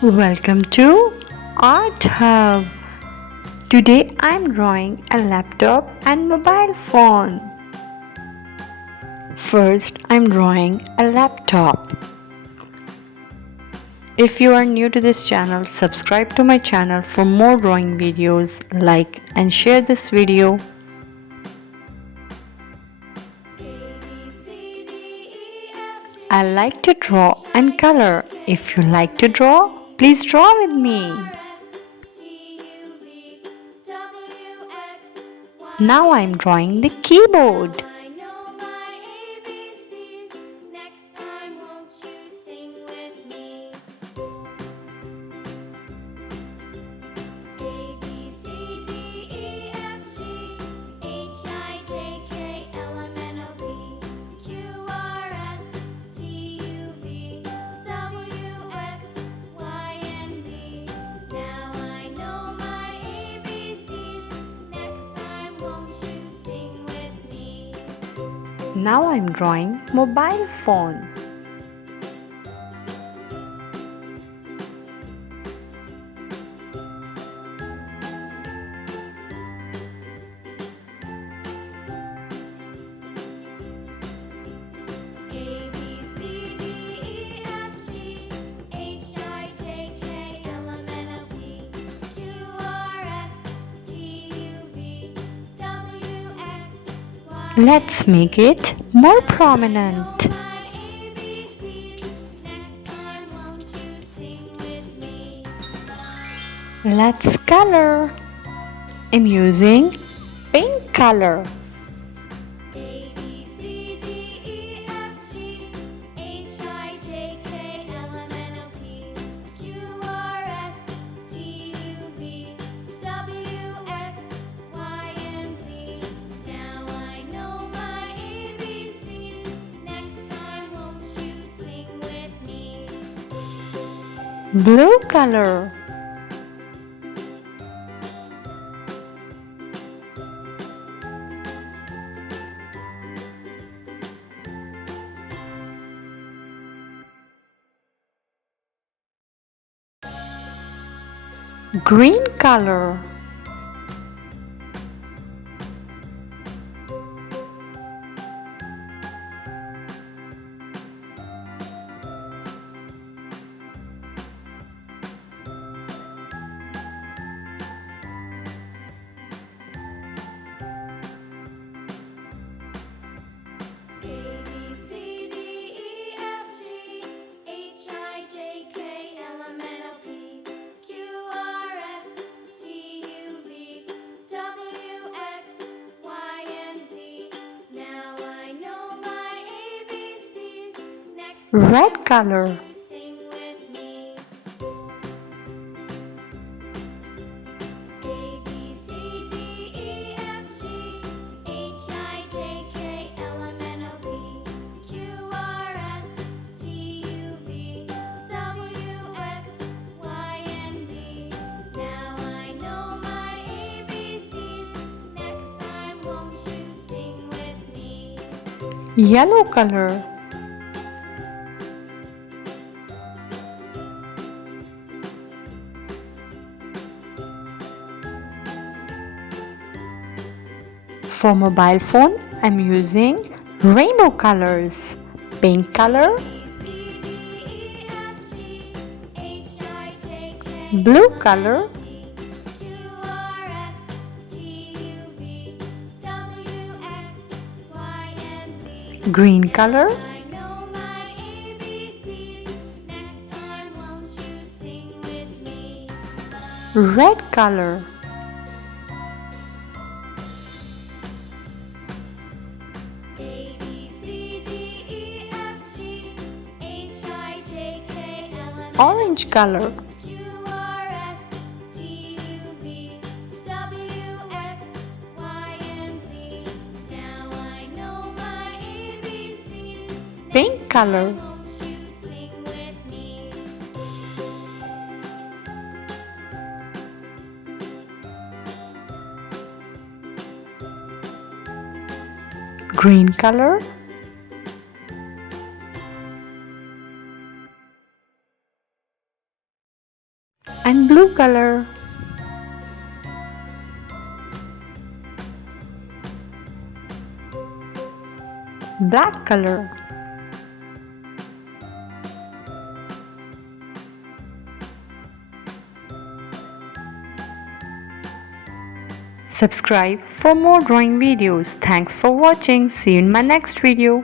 Welcome to Art Hub. Today I'm drawing a laptop and mobile phone. First, I'm drawing a laptop. If you are new to this channel, subscribe to my channel for more drawing videos, like and share this video. I like to draw and color. If you like to draw, please draw with me. Now I'm drawing the keyboard. Now I'm drawing mobile phone. Let's make it more prominent. Let's color. I'm using pink color. Blue color. Green color. Red color. Yellow color. For mobile phone, I'm using rainbow colors. Pink color, blue color, green color, red color. Orange color. Pink color. Green color. and blue color. Black color. Subscribe for more drawing videos. Thanks for watching. See you in my next video.